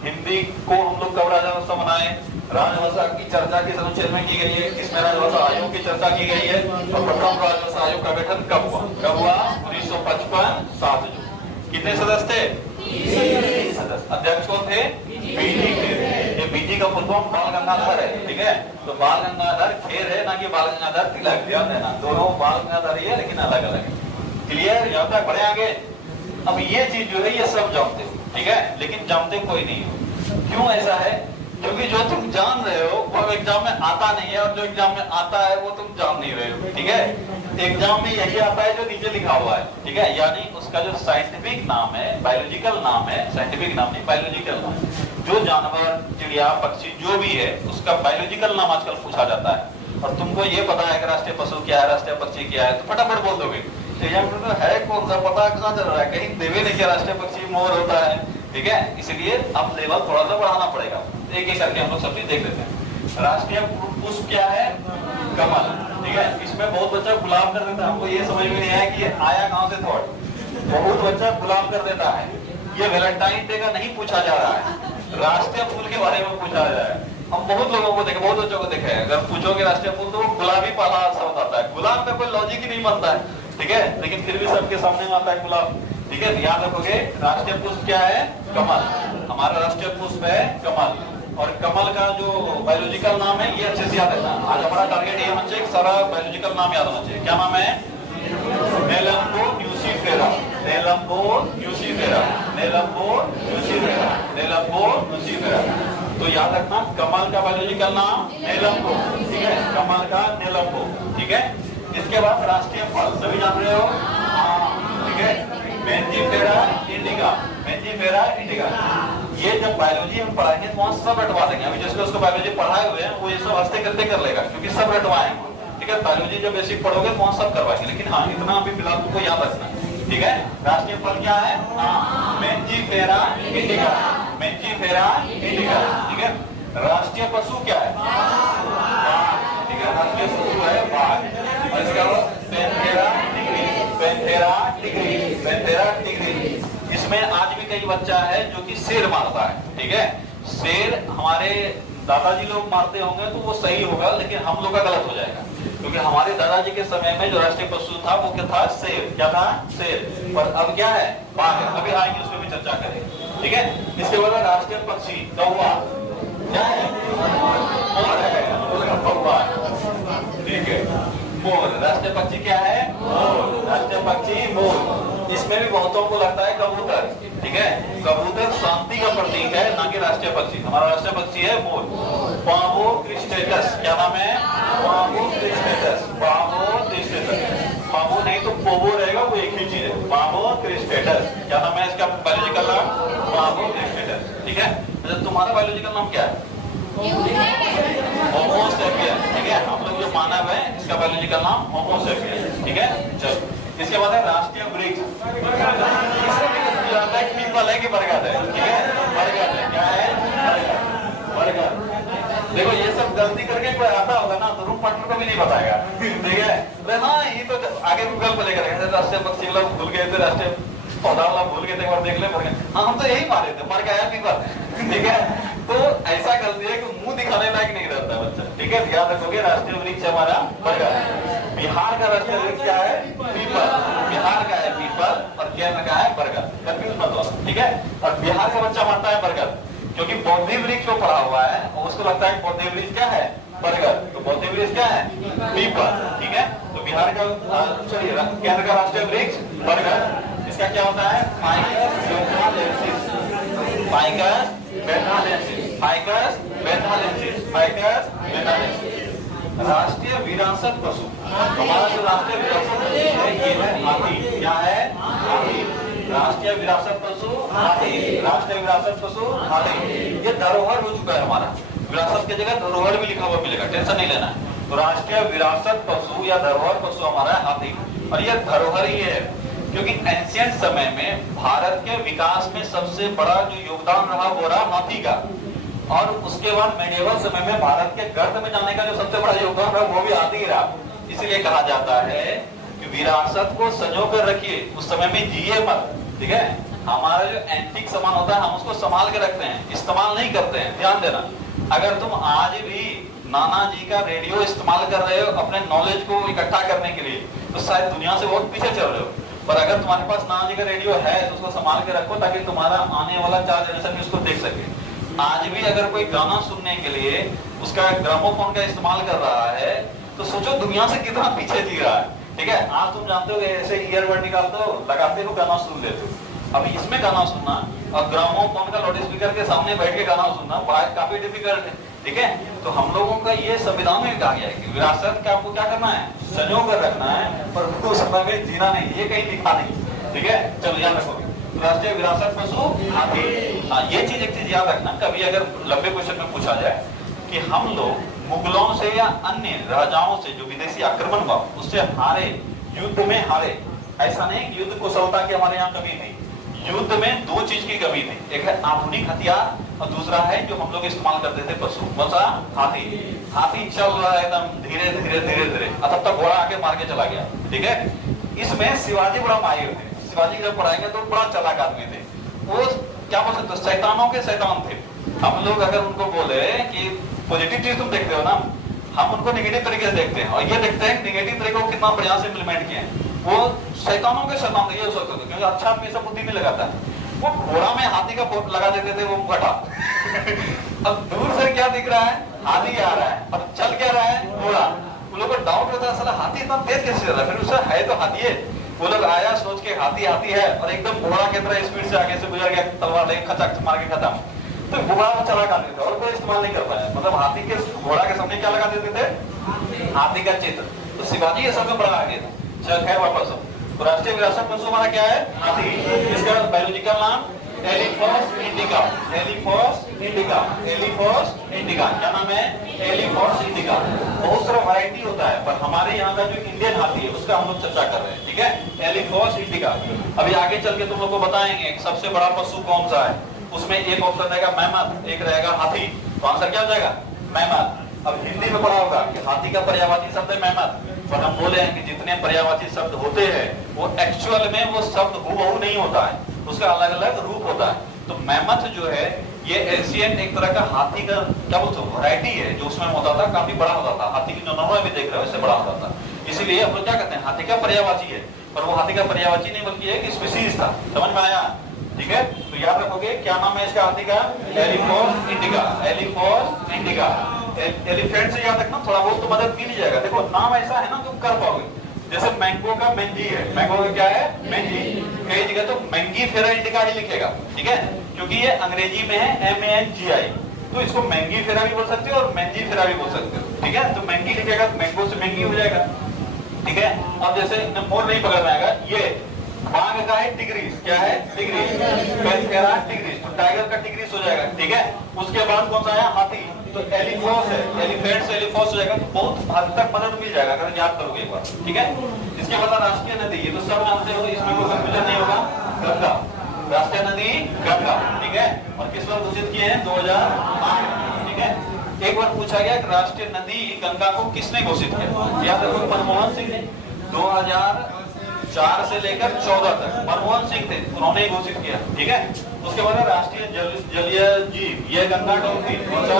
हिंदी को हम लोग कब राजभाषा बनाए? राजभाषा की चर्चा किस अनुच्छेद में की गई है? इसमें राजभाषा आयोग की चर्चा की गई है। और प्रथम राजभाषा आयोग का गठन कब हुआ? कब हुआ? 1955, 7 जून। कितने सदस्य थे? 30 सदस्य। अध्यक्ष कौन थे? बीजी के। ये बीजी का फुल फॉर्म बाल गंगाधर है। ठीक है, तो बाल गंगाधर खेर है, ना कि बाल गंगाधर तिलक। ध्यान देना, दोनों बाल गंगाधर ही है लेकिन अलग अलग है। क्लियर? यहाँ तक बढ़े आगे। अब ये चीज जो है ये सब जानते हो, ठीक है, लेकिन जानते कोई नहीं हो। क्यों ऐसा है? क्योंकि जो तुम जान रहे हो वो एग्जाम में आता नहीं है, और जो एग्जाम में आता है वो तुम जान नहीं रहे हो। ठीक है, एग्जाम में यही आता है जो नीचे लिखा हुआ है। ठीक है, यानी उसका जो साइंटिफिक नाम है, बायोलॉजिकल नाम है, साइंटिफिक नाम नहीं बायोलॉजिकल नाम। जो जानवर, चिड़िया, पक्षी जो भी है उसका बायोलॉजिकल नाम आजकल पूछा जाता है। और तुमको ये पता है कि राष्ट्रीय पशु क्या है, राष्ट्रीय पक्षी क्या है, तो फटाफट बोल दोगे। तो है कौन सा, पता कहाँ चल रहा है? कहीं देवे नहीं क्या राष्ट्रीय पक्षी मोर होता है। ठीक है, इसलिए अब लेवल थोड़ा सा बढ़ाना पड़ेगा। एक एक करके हम लोग सब चीज देख लेते हैं। राष्ट्रीय पुष्प क्या है? कमल। ठीक है, इसमें बहुत बच्चा गुलाब कर देता है। हमको ये समझ में नहीं आया कि ये आया कहाँ से थॉट। बहुत बच्चा गुलाब कर देता है। ये वैलेंटाइन डे का नहीं पूछा जा रहा है, राष्ट्रीय फूल के बारे में पूछा जा रहा है। हम बहुत लोगों को देखे, बहुत बच्चों को देखे हैं, अगर पूछोगे राष्ट्रीय फूल तो वो गुलाबी पहला शब्द आता है। गुलाब में कोई लॉजिक ही नहीं बनता है। ठीक है, लेकिन फिर भी सबके सामने आता है गुलाब। ठीक है, ध्यान रखोगे। राष्ट्रीय पुष्प क्या है? कमल। हमारा राष्ट्रीय पुष्प है कमल। और कमल का जो बायोलॉजिकल नाम है ये अच्छे से याद रखना। आज हमारा टारगेट ये होना चाहिए, सारा बायोलॉजिकल नाम याद होना चाहिए। क्या नाम है? Nelumbo nucifera. Nelumbo nucifera. Nelumbo nucifera, Nelumbo nucifera. तो याद रखना कमल का बायोलॉजिकल नाम नेलंबो, ठीक है, कमल का नेलंबो, ठीक है। इसके बाद राष्ट्रीय फल सभी जान रहे हो, ठीक है, मेंजिफेरा इंडिका, मेंजिफेरा इंडिका। ये जब बायोलॉजी हम पढ़ाएंगे तो वहाँ सब रटवा देंगे। अभी जिसको उसको बायोलॉजी पढ़ाए हुए हैं वो ये सब हंसते करते कर लेगा, क्योंकि सब रटवाए हैं, ठीक है। बायोलॉजी जब बेसिक पढ़ोगे तो वहाँ सब करवाएंगे, लेकिन हाँ इतना अभी फिलहाल तुमको याद रखना, ठीक है। राष्ट्रीय फल क्या है? मेंजिफेरा इंडिका, मेंजिफेरा इंडिका, ठीक है। राष्ट्रीय पशु क्या है? ठीक है, राष्ट्रीय पशु है बाघ। और इसका Panthera tigris, Panthera tigris, Panthera tigris. इसमें आज भी कई बच्चा है जो कि शेर मारता है, ठीक है। शेर हमारे दादाजी लोग मारते होंगे तो वो सही होगा, लेकिन हम लोग का गलत हो जाएगा, क्योंकि हमारे दादाजी के समय में जो राष्ट्रीय पशु था वो क्या था? शेर। क्या था? शेर। पर अब क्या है? बाघ है। अभी आएंगे उसमें भी चर्चा करेंगे, ठीक है। इसके बाद राष्ट्रीय पक्षी कौवा क्या है? मोर है, कौवा, ठीक है, मोर। राष्ट्रीय पक्षी क्या है? मोर। राष्ट्रीय पक्षी मोर। इसमें भी बहुतों को लगता है कबूतर, ठीक है। कबूतर शांति का प्रतीक है, ना कि राष्ट्रीय पक्षी। हमारा राष्ट्रीय पक्षी है मोर। पावो क्रिस्टेटस, क्या नाम है? पावो क्रिस्टेटस, पावो क्रिस्टेटस। पावो नहीं तो पोवो रहेगा, वो एक ही चीज है। पावो क्रिस्टेटस, क्या नाम है इसका बायोलॉजिकल नाम? पावो क्रिस्टेटस, ठीक है। अच्छा, तुम्हारा बायोलॉजिकल नाम क्या है? होमो सेपियन, ठीक है। हम लोग जो मानव है इसका बायोलॉजिकल नाम होमो सेपियन, ठीक है। चलो, इसके बाद है राष्ट्रीय वृक्ष। पीपल है कि बरगद है? ठीक है, बरगद है। क्या है? बरगद। देखो ये सब गलती करके कोई आता होगा ना तो रूम पार्टनर को भी नहीं बताएगा, ठीक है। हाँ ये तो आगे गूगल पे लेकर राष्ट्रीय पक्षी वाला भूल गए थे, राष्ट्रीय पौधा वाला भूल गए थे, एक बार देख ले पड़ गए। हाँ हम तो यही मारे थे, मर गया पीपल, ठीक है। तो ऐसा गलती है कि मुंह दिखाने लायक नहीं रहता बच्चा, ठीक है। ध्यान रखोगे, राष्ट्रीय वृक्ष हमारा बरगद। बिहार का राष्ट्रीय वृक्ष क्या है? पीपल। बिहार का है पीपल और केरल का है बरगद, कंफ्यूज मत होना, ठीक है। और बिहार का बच्चा मानता है बरगद, क्योंकि बौद्धि वृक्ष को पढ़ा हुआ है और उसको लगता है बौद्धि वृक्ष क्या है? बरगद। तो बौद्धि वृक्ष क्या है? पीपल, ठीक है। तो बिहार का चलिए केरल का राष्ट्रीय वृक्ष बरगद। इसका क्या होता है? Ficus benghalensis, Ficus benghalensis, Ficus benghalensis, Ficus benghalensis. राष्ट्रीय विरासत पशु, हमारा जो राष्ट्रीय विरासत पशु है ये है हाथी। क्या है? हाथी। राष्ट्रीय विरासत पशु हाथी, राष्ट्रीय विरासत पशु हाथी। ये धरोहर हो चुका है हमारा, विरासत की जगह धरोहर भी लिखा हुआ मिलेगा, टेंशन नहीं लेना है। तो राष्ट्रीय विरासत पशु या धरोहर पशु हमारा है हाथी। और ये धरोहर ही है क्योंकि एंशिएंट समय में भारत के विकास में सबसे बड़ा जो योगदान रहा वो रहा हाथी का। और उसके बाद मेडिएवल समय में भारत के गर्त में जाने का जो सबसे बड़ा योगदान रहा वो भी हाथी ही रहा। इसलिए कहा जाता है कि विरासत को संजो कर रखिए, उस समय में जिए मत, ठीक है। हमारा जो एंटीक सामान होता है हम उसको संभाल के रखते हैं, इस्तेमाल नहीं करते हैं, ध्यान देना। अगर तुम आज भी नाना जी का रेडियो इस्तेमाल कर रहे हो अपने नॉलेज को इकट्ठा करने के लिए, तो शायद दुनिया से बहुत पीछे चल रहे हो। पर अगर तुम्हारे पास नाना जी का रेडियो है तो उसको संभाल के रखो, ताकि तुम्हारा आने वाला 4 जनरेशन भी उसको देख सके। आज भी अगर कोई गाना सुनने के लिए उसका ग्रामोफोन का इस्तेमाल कर रहा है तो सोचो दुनिया से कितना पीछे जी रहा है, ठीक है। आज तुम जानते हो ऐसे ईयरबड निकालते हो, लगाते हो, गाना सुन लेते हो। अब इसमें गाना सुनना और ग्रामोफोन का लाउड स्पीकर के सामने बैठ के गाना सुनना काफी डिफिकल्ट है, ठीक है। तो हम लोगों का ये संविधान में कहा गया है कि विरासत का आपको क्या करना है? संजो कर रखना है, पर उसको समय में जीना नहीं, ये कहीं लिखा नहीं, ठीक है। चलो याद रखोगे राष्ट्रीय विरासत पशु हाथी। हाँ ये चीज एक चीज याद रखना, कभी अगर लंबे क्वेश्चन में पूछा जाए कि हम लोग मुगलों से या अन्य राजाओं से जो विदेशी आक्रमण हुआ उससे हारे, युद्ध में हारे, ऐसा नहीं कि युद्ध कुशलता की हमारे यहाँ कमी थी। युद्ध में 2 चीज की कमी थी, एक है आधुनिक हथियार और दूसरा है जो हम लोग इस्तेमाल करते थे पशु, कौन सा? हाथी। हाथी चल रहा है एकदम धीरे धीरे धीरे धीरे, तब तक घोड़ा आके मार के चला गया, ठीक है। इसमें शिवाजी बड़ा माहिर थे, शिवाजी जब पढ़ाएंगे तो बड़ा चालाक आदमी थे। वो क्या बोल सकते, शैतानों के शैतान थे। हम लोग अगर उनको बोले कि पॉजिटिव चीज तुम देखते हो ना, हम उनको नेगेटिव तरीके से देखते हैं और ये देखते हैं नेगेटिव तरीके को कितना प्रयास से इम्प्लीमेंट किए हैं। वो शैतानों के शैतान थे, ये सोचते थे, क्योंकि अच्छा आदमी सब बुद्धि नहीं लगाता। वो घोड़ा में हाथी का फोट लगा देते थे, वो घटा अब दूर से क्या दिख रहा है? हाथी आ रहा है, और चल क्या रहा है? घोड़ा। उन लोगों को डाउट होता है साला हाथी इतना तेज कैसे चल रहा है, फिर उससे है तो हाथी है, वो लोग आया सोच के हाथी हाथी है और एकदम घोड़ा की तरह स्पीड से आगे से गुजर गया, तलवार लेके खचक मार के खत्म। तो घोड़ा वो चला कर देते और कोई इस्तेमाल नहीं कर पाया। मतलब हाथी के घोड़ा के सामने क्या लगा देते थे? हाथी का चित्र। तो शिवाजी ये सब में बड़ा आगे था। चल खैर वापस आओ। तो राष्ट्रीय विरासत में हमारा क्या है? हाथी। इसका बायोलॉजिकल नाम एलिफोर्स इंडिका। एलिफोर्स इंडिका, एलिफोर्स इंडिका। क्या नाम है? एलिफोर्स इंडिका। बहुत सारा वैरायटी होता है, पर हमारे यहाँ का जो इंडियन हाथी है उसका हम लोग चर्चा कर रहे हैं, ठीक है? एलिफोर्स इंडिका। अभी आगे चल के तुम लोग को बताएंगे सबसे बड़ा पशु कौन सा है। उसमें एक ऑप्शन रहेगा मैमथ, एक रहेगा हाथी। तो आंसर क्या हो जाएगा? मैमथ। अब हिंदी में पढ़ा होगा कि हाथी का पर्यायवाची शब्द है मैमथ, पर हम बोले हैं कि जितने पर्यायवाची शब्द होते हैं वो एक्चुअल में वो शब्द हूबहू नहीं होता है, उसका अलग अलग रूप होता है। तो मैमथ जो है ये एशियन एक तरह का हाथी का क्या बोलते हैं वैरायटी है, जो उसमें होता था, काफी बड़ा होता था। हाथी की नौवा भी देख रहे हो, इससे बड़ा होता था। इसीलिए हम लोग क्या कहते हैं? हाथी का पर्यायवाची है। पर वो हाथी का पर्यायवाची नहीं बल्कि एक स्पीशीज था। समझ में आया? ठीक है, तो याद रखोगे क्या नाम है इसका हाथी का? एलिफोर्स इंडिका। एलिफोर्स इंडिका। एलिफेंट से याद रखना, थोड़ा बहुत तो मदद मिल ही जाएगा। देखो नाम ऐसा है ना तुम कर पाओगे। जैसे मैंगो का मैंगी है, मैंगो का क्या है? मैंगी। कई जगह तो मैंगी फेरा इंडिका ही लिखेगा, ठीक है, क्योंकि ये अंग्रेजी में है MANGI। तो इसको मैंगी फेरा भी बोल सकते हो और मैंगी फेरा भी बोल सकते हो, ठीक है? तो मैंगी लिखेगा तो मैंगो से मैंगी हो जाएगा, ठीक है? अब जैसे मोर नहीं पकड़ में आएगा, ये बाघ का है टिग्रिस। क्या है? टिग्रिस। टिग्रिस, तो टाइगर का टिग्रिस हो जाएगा, ठीक है? उसके बाद कौन सा है? हाथी। तो एलिफोर्स है, एलिफेंट से एलिफोर्स हो जाएगा। तो बहुत हद तक मदद मिल जाएगा अगर याद करोगे एक बार, ठीक है? इसके बाद राष्ट्रीय नदी, ये तो सब जानते हो, इसमें कोई कंफ्यूजन नहीं होगा। गंगा, राष्ट्रीय नदी गंगा, ठीक है? और किस वर्ष घोषित किए हैं? 2008, ठीक है? एक बार पूछा गया कि राष्ट्रीय नदी गंगा को किसने घोषित किया? याद रखो मनमोहन सिंह ने। 2004 से लेकर 14 तक मनमोहन सिंह थे, उन्होंने घोषित किया, ठीक है? उसके बाद राष्ट्रीय जलीय जीव, ये गंगा डॉल्फिन। कौन सा?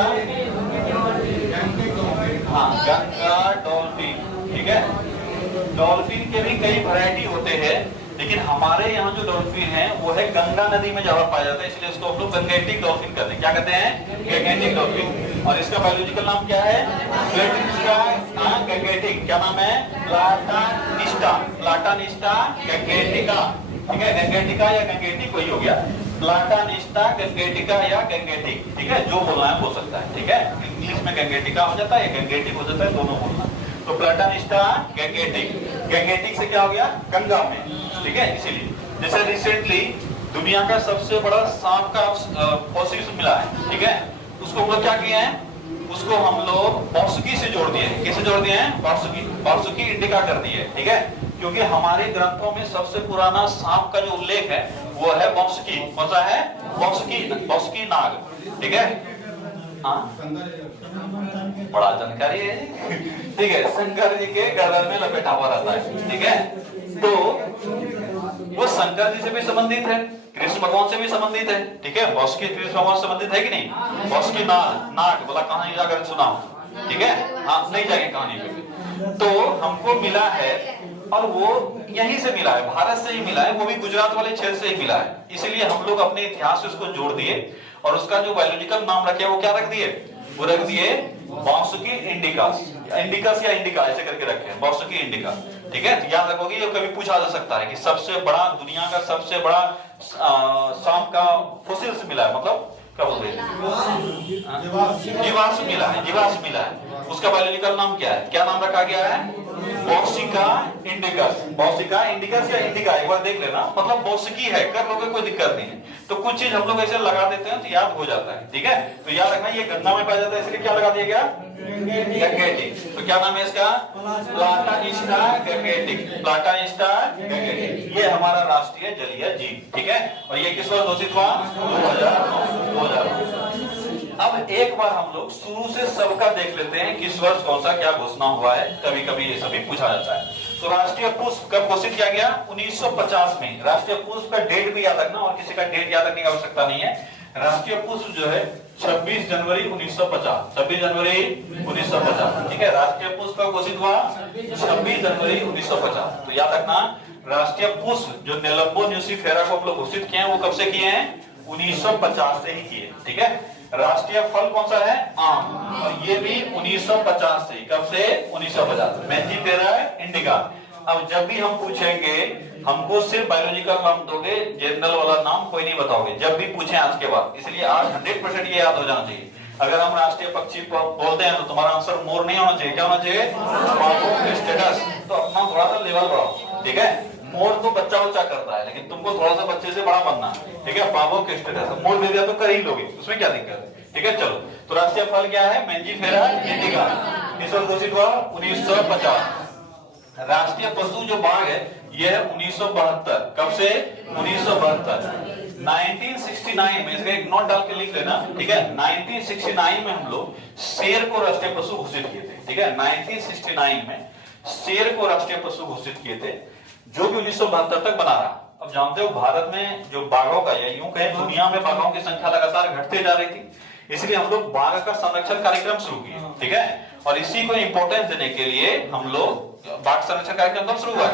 हाँ, गंगा डॉल्फिन, ठीक है? डॉल्फिन के भी कई वैरायटी होते हैं, लेकिन हमारे यहाँ जो डॉल्फिन है वो है गंगा नदी में ज्यादा पाया जाता है, इसलिए इसको हम लोग गंगेटिक डॉल्फिन कहते हैं। क्या कहते हैं? Gangetic dolphin. और इसका बायोलॉजिकल नाम क्या है? गंगेटिक। क्या नाम है? प्लाटानिस्टा। प्लाटानिस्टा गंगेटिका, ठीक है? गंगेटिका या गंगेटिक वही हो गया। प्लाटानिस्टा गंगेटिका या गंगेटिक, ठीक है? जो बोलना है बोल सकता है, ठीक है? इंग्लिश में गंगेटिका हो जाता है, गंगेटिक हो जाता है, दोनों बोलना। तो प्लाटानिस्टा गंगेटिक। गंगेटिक से क्या हो गया? गंगा में, ठीक है? इसीलिए जैसे रिसेंटली दुनिया का सबसे बड़ा सांप का फॉसिल मिला है, ठीक है? उसको हम लोग क्या किए हैं? उसको हम लोग वासुकी से जोड़ दिए। किसे जोड़ दिए हैं? वासुकी। वासुकी इंडिका कर दिए, ठीक है? क्योंकि हमारे ग्रंथों में सबसे पुराना सांप का जो उल्लेख है वो है वासुकी। कौन सा है? वासुकी, वासुकी नाग, ठीक है? हाँ, बड़ा जानकारी है, ठीक है? शंकर जी के गर्दन में लपेटा हुआ रहता है, ठीक है? तो वो शंकर जी से भी संबंधित है, कृष्ण भगवान से भी संबंधित है, ठीक है? वासुकी कृष्ण भगवान से संबंधित है कि नहीं? वासुकी नाग बोला, कहानी जाकर सुना, ठीक है? हाँ, नहीं जाएगी कहानी पे। तो हमको मिला है और वो यहीं से मिला है, भारत से ही मिला है, वो भी गुजरात वाले क्षेत्र से ही मिला है। इसीलिए हम लोग अपने इतिहास से उसको जोड़ दिए और उसका जो बायोलॉजिकल नाम रखे वो क्या रख दिए? वो रख दिए वासुकी इंडिकास। इंडिकस या इंडिका ऐसे करके रखे हैं, वासुकी इंडिका, ठीक है? तो याद रखोगे, ये कभी पूछा जा सकता है कि सबसे बड़ा, दुनिया का सबसे बड़ा सांप का फॉसिल्स मिला है, मतलब क्या बोलते हैं? जीवाश्म मिला है, जीवाश्म मिला है। उसका बायोलॉजिकल नाम क्या है? क्या नाम रखा गया है? बॉक्सिका इंडिकस। बॉक्सिका इंडिकस या इंडिका, एक बार देख लेना, मतलब बॉक्सिकी है, कर लोगे कोई दिक्कत नहीं है। तो कुछ चीज हम लोग ऐसे लगा देते हैं तो याद हो जाता है, ठीक है? तो याद रखना ये गंगा में पाया जाता है, इसलिए क्या लगा दिया गया? गंगेटिक। तो क्या नाम है इसका? प्लाटानिस्टा गंगेटिक। प्लाटानिस्टा गंगेटिक, ये हमारा राष्ट्रीय जलीय जीव, ठीक है? और ये किस वर्ष घोषित हुआ? 2009। अब एक बार हम लोग शुरू से सबका देख लेते हैं, किस वर्ष कौन सा क्या घोषणा हुआ है। कभी कभी ये सभी पूछा जाता है। तो राष्ट्रीय पुष्प कब घोषित किया गया? 1950 में। राष्ट्रीय पुष्प का डेट भी याद रखना, और किसी का डेट याद रखने की आवश्यकता नहीं है। राष्ट्रीय पुष्प जो है 26 जनवरी 1950। 26 जनवरी 1950, ठीक है? राष्ट्रीय पुष्प कब घोषित हुआ? 26 जनवरी 1950। तो याद रखना, राष्ट्रीय पुष्प जो नेलंबो न्यूसीफेरा को हम लोग घोषित किए हैं वो कब से किए हैं? 1950 से ही किए, ठीक है? राष्ट्रीय फल कौन सा है? आम। और ये भी 1950 से। कब से? 1950। Mangifera indica. अब जब भी हम पूछेंगे हमको सिर्फ बायोलॉजिकल नाम दोगे, जनरल वाला नाम कोई नहीं बताओगे जब भी पूछे आज के बाद। इसलिए आज 100% ये याद हो जाना चाहिए। अगर हम राष्ट्रीय पक्षी बोलते हैं तो तुम्हारा आंसर मोर नहीं होना चाहिए, क्या होना चाहिए? पावो स्टेटस। तो अपना थोड़ा सा लेवल बढ़ाओ, ठीक है। मोर तो बच्चा करता है, लेकिन तुमको थोड़ा सा बच्चे से बड़ा बनना है, ठीक है। पावो स्टेटस, मोर दे दिया तो कर ही लोगे, उसमें क्या दिक्कत है, ठीक है। चलो, तो राष्ट्रीय फल क्या है? Mangifera indica. किस वर्ष घोषित हुआ? 1950। राष्ट्रीय पशु जो बाघ है यह है 1972। कब से? 1972। 1969 में, इसका एक नोट डाल के लिख लेना, ठीक है। 1969 में हम लोग शेर को राष्ट्रीय पशु घोषित किए थे, ठीक है। 1969 में शेर को राष्ट्रीय पशु घोषित किए थे, जो कि 1972 तक बना रहा। अब जानते हो भारत में जो बाघों का, या यूं कहें दुनिया में बाघों की संख्या लगातार घटते जा रही थी, इसलिए हम लोग बाघ का संरक्षण कार्यक्रम शुरू किए, ठीक है। और इसी को इंपॉर्टेंस देने के लिए हम लोग बाघ संरक्षण कार्यक्रम कब शुरू हुआ?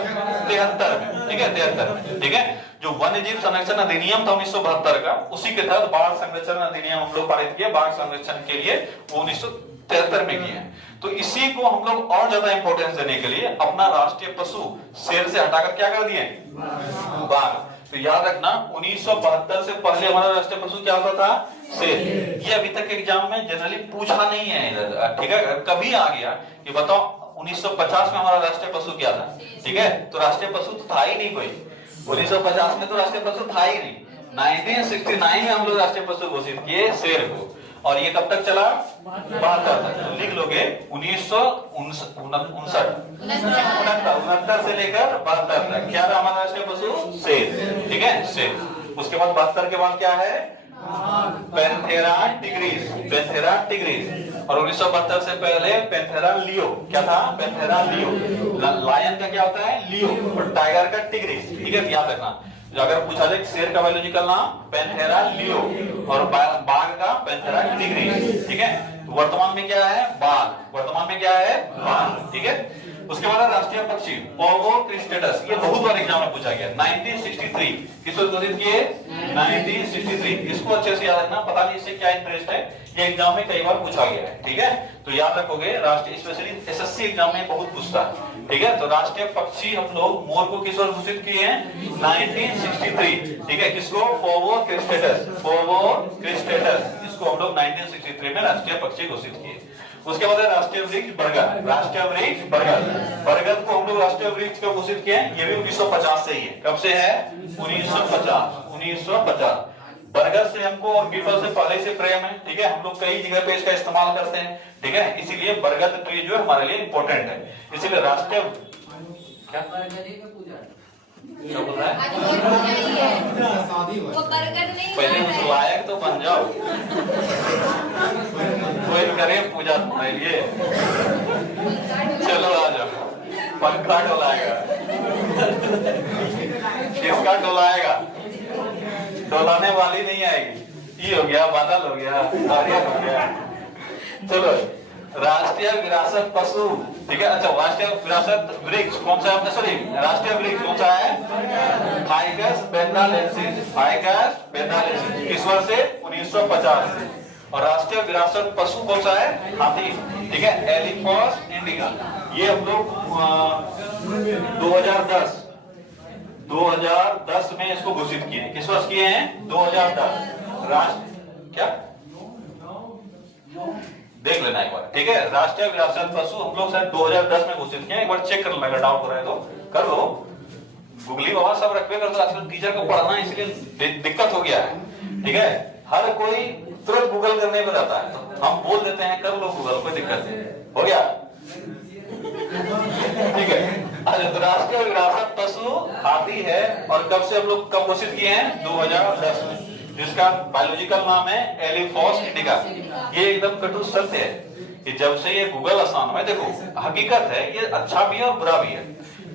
73 में, ठीक है, 73 में, ठीक है। जो वन्य जीव संरक्षण अधिनियम था 1972 का, उसी के तहत बाघ संरक्षण अधिनियम हम लोग पारित किए। बाघ संरक्षण के लिए वो 1973 में किए। तो इसी को हम लोग और ज्यादा इंपॉर्टेंस देने के लिए अपना राष्ट्रीय पशु शेर से हटाकर क्या कर दिए? बाघ। तो याद रखना 1972 से पहले हमारा राष्ट्रीय पशु क्या होता था? शेर। ये अभी तक एग्जाम में जनरली पूछा नहीं है, ठीक है। कभी आ गया कि बताओ 1950 में हमारा राष्ट्रीय पशु क्या था, ठीक है। तो राष्ट्रीय पशु तो था ही नहीं कोई 1950 में, तो राष्ट्रीय पशु था ही नहीं। 1969 में हम लोग राष्ट्रीय पशु घोषित किए शेर को, और ये कब तक चला? 72 तक। तो लिख लोगे 1969 से लेकर 72 तक क्या था हमारा राष्ट्रीय पशु? शेर, ठीक है, शेर। उसके बाद 72 के बाद क्या है? Panthera tigris, Panthera tigris. और 1972 से पहले पैंथेरा लियो। क्या था? Panthera leo. लायन का क्या होता है? लियो। और टाइगर का टिग्रिस, ठीक है, याद रखना। अगर पूछा जाए शेर का बायोलॉजिकल नाम पैंथेरा लियो, और बाघ का पैंथेरा टिग्रिस, ठीक है। तो वर्तमान में क्या है? बाघ। वर्तमान में क्या है? बाघ, ठीक है। उसके बाद राष्ट्रीय पक्षी पोगो क्रिस्टेटस, ये बहुत बार एग्जाम में पूछा गया। 1963 किस वर्ष घोषित किए? 1963। इसको अच्छे से याद रखना, पता नहीं इससे क्या इंटरेस्ट है, ये एग्जाम में कई बार पूछा गया है, ठीक है। तो याद रखोगे, राष्ट्रीय स्पेशली एसएससी एग्जाम में बहुत पूछता है, ठीक है। तो राष्ट्रीय पक्षी हम लोग मोर को किस वर्ष घोषित किए हैं? 1963, ठीक है। किसको? पोगो क्रिस्टेटस, पोगो क्रिस्टेटस, इसको हम लोग 1963 में राष्ट्रीय पक्षी घोषित किए। उसके बाद राष्ट्रीय वृक्ष बरगद, राष्ट्रीय वृक्ष बरगद। बरगद को हम लोग राष्ट्रीय वृक्ष को घोषित किए, ये भी 1950 से ही है। कब से है? 1950। बरगद से हमको और पीपल से पहले से प्रेम है, ठीक है। हम लोग कई जगह पे इसका इस्तेमाल करते हैं, ठीक है। इसीलिए बरगद ट्री जो है हमारे लिए इंपॉर्टेंट है। इसीलिए राष्ट्रीय क्या बोल रहा है? पहले उस लायक तो बन जाओ, कोई करे पूजा ये। चलो आ जाओ, पंखा डोलाएगा, किसका डोलाएगा? डोलाने वाली नहीं आएगी। ये हो गया, बादल हो गया, नारियल हो गया। चलो, राष्ट्रीय विरासत पशु, ठीक है। अच्छा, राष्ट्रीय विरासत वृक्ष कौन सा है? सॉरी, राष्ट्रीय वृक्ष कौन सा है? Ficus benghalensis, Ficus benghalensis. किस वर्ष से? 1950 से। और राष्ट्रीय विरासत पशु कौन सा है? हाथी, ठीक है, एलिफेंस इंडिका। ये हम लोग 2010 में इसको घोषित किए हैं। किस वर्ष किए हैं? 2010। राष्ट्र क्या देख लेना एक बार, ठीक है। राष्ट्रीय विरासत पशु हम लोग शायद 2010 में घोषित किए। एक बार चेक कर लो, अगर डाउट हो रहा है तो कर लो। गूगली बाबा सब रखबे कर दो, आजकल टीचर को पढ़ाना इसलिए दिक्कत हो गया है, ठीक है। हर कोई तुरंत गूगल करने में रहता है, तो हम बोल देते हैं कर लो गूगल, कोई दिक्कत नहीं। हो गया, ठीक है। अच्छा, तो राष्ट्रीय विरासत पशु हाथी है, और कब से हम लोग कब घोषित किए हैं? 2010 में, जिसका बायोलॉजिकल नाम है एलिफेंस इंडिका। ये एकदम कटु सत्य है कि जब से ये गूगल आसान हुआ है, देखो हकीकत है, ये अच्छा भी है और बुरा भी है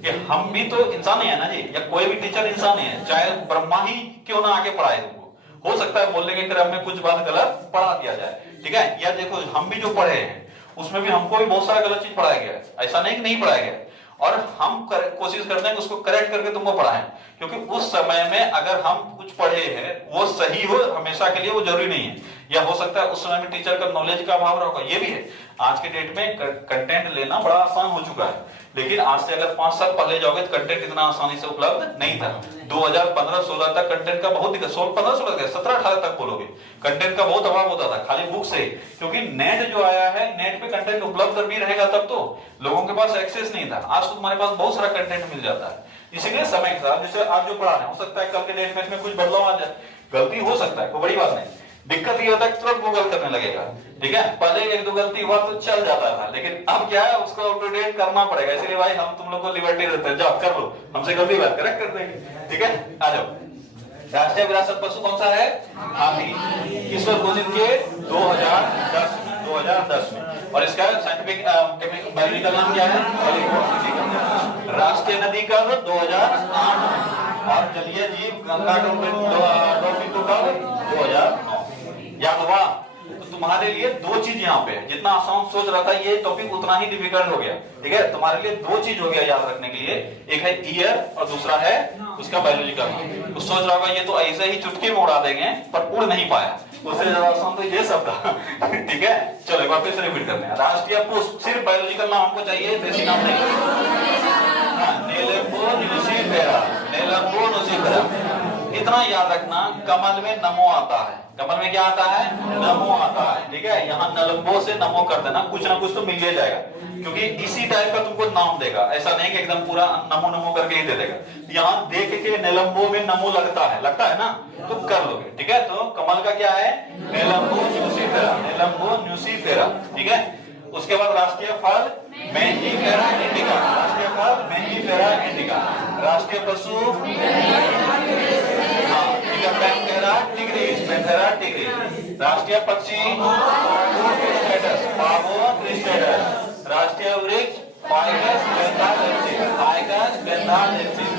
कि हम भी तो इंसान ही है ना जी, या कोई भी टीचर इंसान ही है, चाहे ब्रह्मा ही क्यों ना आके पढ़ाए तुमको। हो सकता है बोलने के क्रम में कुछ बात गलत पढ़ा दिया जाए, ठीक है। या देखो हम भी जो पढ़े हैं उसमें भी हमको भी बहुत सारा गलत चीज पढ़ाया गया है, ऐसा नहीं कि नहीं पढ़ाया गया। और हम कोशिश करते हैं कि उसको करेक्ट करके तुमको पढ़ाएं, क्योंकि उस समय में अगर हम कुछ पढ़े हैं वो सही हो हमेशा के लिए वो जरूरी नहीं है, या हो सकता है उस समय में टीचर का नॉलेज का अभाव रहा होगा, ये भी है। आज के डेट में कंटेंट लेना बड़ा आसान हो चुका है, लेकिन आज से अगर 5 साल पहले जाओगे तो कंटेंट इतना आसानी से उपलब्ध नहीं था। 2015-16 तक कंटेंट का बहुत दिक्कत, 15-16 तक 17-18 तक बोलोगे कंटेंट का बहुत अभाव होता था, खाली बुक से। क्योंकि नेट जो आया है, नेट पे कंटेंट उपलब्ध भी रहेगा तब तो, लोगों के पास एक्सेस नहीं था। आज तो तुम्हारे पास बहुत सारा कंटेंट मिल जाता है। इसीलिए समय के साथ, जैसे आज जो पढ़ा है, हो सकता है कल के डेट में इसमें कुछ बदलाव आ जाए, गलती हो सकता है, कोई बड़ी बात नहीं। दिक्कत ये होता है तुरंत गूगल करने लगेगा, ठीक है। पहले 1-2 गलती हुआ तो चल जाता था, लेकिन अब क्या है, उसको अप टू डेट करना पड़ेगा। इसलिए भाई हम तुम लोग को लिबर्टी देते हैं, जाओ कर लो, हमसे गलती बात करेक्ट कर देंगे, ठीक है। आ जाओ। राष्ट्रीय विरासत पशु कौन सा है? हाथी। किस वर्ष घोषित किए? 2010 में। और इसका साइंटिफिक बायोलॉजिकल नाम क्या है? राष्ट्रीय नदी कब? 2008 में। और जलीय जीव गंगा डॉल्फिन तो कब? 2009। याद हुआ? तो तुम्हारे लिए 2 चीज यहाँ पे, जितना आसान सोच रहा था ये टॉपिक उतना ही डिफिकल्ट हो गया, ठीक है। तुम्हारे लिए 2 चीज हो गया याद रखने के लिए, एक है ईयर और दूसरा है उसका बायोलॉजिकल। तो सोच रहा होगा ये तो ऐसे ही चुटकी में उड़ा देंगे, पर उड़ नहीं पाया, उससे ज्यादा आसान तो ये सब था, ठीक है। चलो एक बार फिर से रिपीट करते हैं। राष्ट्रीय पुष्प, सिर्फ बायोलॉजिकल नाम हमको चाहिए, देसी नाम नहीं। नेलंबो न्यूसीफेरा, नेलंबो न्यूसीफेरा। इतना याद रखना, कमल में नमो आता है। कमल में क्या आता है? नमो आता है, ठीक है। यहाँ नलंबो से नमो कर देना, कुछ ना कुछ तो मिल ही जाएगा, क्योंकि इसी टाइप का तुमको नाम देगा। ऐसा नहीं कि एकदम पूरा नमो नमो करके ही दे देगा। यहाँ देख के नेलंबो में नमो लगता है ना, तो कर लोगे, ठीक है। तो कमल का क्या है? नेलंबो न्यूसीफेरा, नेलंबो न्यूसीफेरा, ठीक है। उसके बाद राष्ट्रीय फल मेंजीफेरा इंडिका, राष्ट्रीय फल मेंजीफेरा इंडिका। राष्ट्रीय पशु पैंथेरा टिग्रिस, पैंथेरा टिग्रिस। राष्ट्रीय पक्षी पावो क्रिस्टेटस। राष्ट्रीय वृक्ष फाइकस पेंथालेप्सिस, फाइकस पेंथालेप्सिस।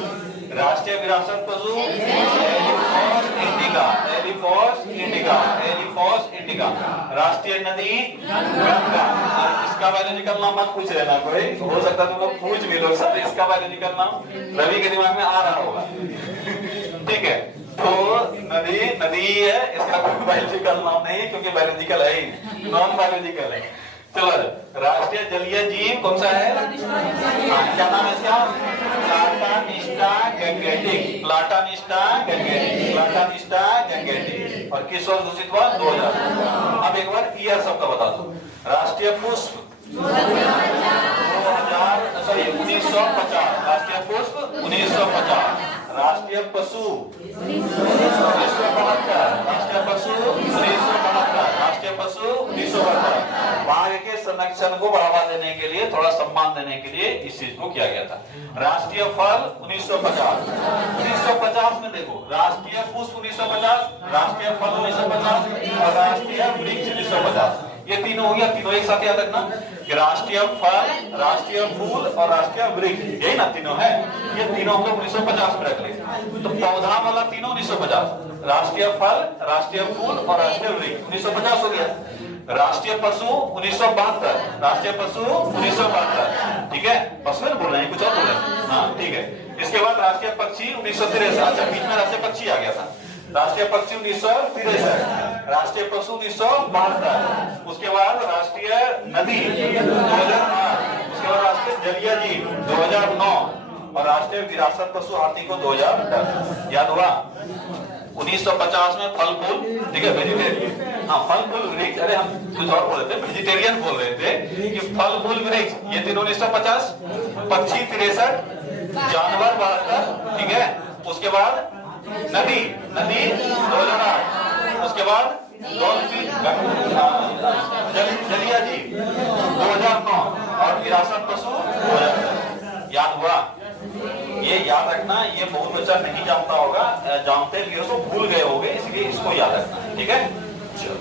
राष्ट्रीय विरासत पशु एलिफोर्स इंडिका, एलिफोर्स इंडिका, एलिफोर्स इंडिका। राष्ट्रीय नदी गंगा। इसका बायोलॉजिकल नाम मत पूछ लेना कोई, हो सकता है तुम लोग पूछ भी लो सब। इसका बायोलॉजिकल नाम रवि के दिमाग में आ रहा होगा, ठीक है। तो नदी है, इसका कोई बायोलॉजिकल नाम नहीं है, क्योंकि बायोलॉजिकल है ही, नॉन बायोलॉजिकल है। चलो, राष्ट्रीय जलीय जीव कौन सा है? क्या नाम है इसका? प्लाटानिस्टा गंगेटिक, प्लाटानिस्टा गंगेटिक, प्लाटानिस्टा गंगेटिक। और किस वर्ष घोषित हुआ? 2000। अब एक बार ईयर सबका बता दो। राष्ट्रीय पुष्प 1950, राष्ट्रीय पुष्प 1950। राष्ट्रीय पशु 1972, राष्ट्रीय पशु 1972, राष्ट्रीय पशु 1972। बाघ के संरक्षण को बढ़ावा देने के लिए, थोड़ा सम्मान देने के लिए इस चीज को किया गया था। राष्ट्रीय फल 1950, 1950 में देखो, राष्ट्रीय पुष्प 1950, राष्ट्रीय फल 1950 और राष्ट्रीय वृक्ष 1950। ये तीनों हो गया, तीनों एक साथ याद रखना। राष्ट्रीय फल, राष्ट्रीय फूल और राष्ट्रीय वृक्ष, यही ना तीनों है। ये तीनों हम लोग 1950 में रख लेंगे। तो पौधा वाला तीनों 1950, राष्ट्रीय फल, राष्ट्रीय फूल और राष्ट्रीय वृक्ष 1950 हो गया। राष्ट्रीय पशु 1972, राष्ट्रीय पशु 1972, ठीक है। पशु बोल रहे हैं, कुछ और बोल रहे हैं, हाँ ठीक है। इसके बाद राष्ट्रीय पक्षी 1963, अच्छा बीच में राष्ट्रीय पक्षी आ गया था। राष्ट्रीय पक्षी 1963, राष्ट्रीय पशु 1972, उसके बाद राष्ट्रीय नदी 2008, उसके बाद राष्ट्रीय जलीय जीव 2009 और राष्ट्रीय विरासत पशु हाथी को 2010। याद हुआ? 1950 में फल फूल, ठीक है, वेजिटेरियन, हाँ फल फूल वृक्ष, अरे हम कुछ और बोल रहे थे, वेजिटेरियन बोल रहे थे कि फल फूल वृक्ष, ये तीनों 1950। पक्षी 63, जानवर 72, ठीक है। उसके बाद नदी 2008, उसके बाद डॉल्फिन जलीय जीव 2009 और विरासत पशु 2010। याद हुआ? ये याद रखना, ये बहुत बच्चा नहीं जानता होगा, जानते भी हो तो भूल गए होगे, इसलिए इसको याद रखना है, ठीक है। चलो।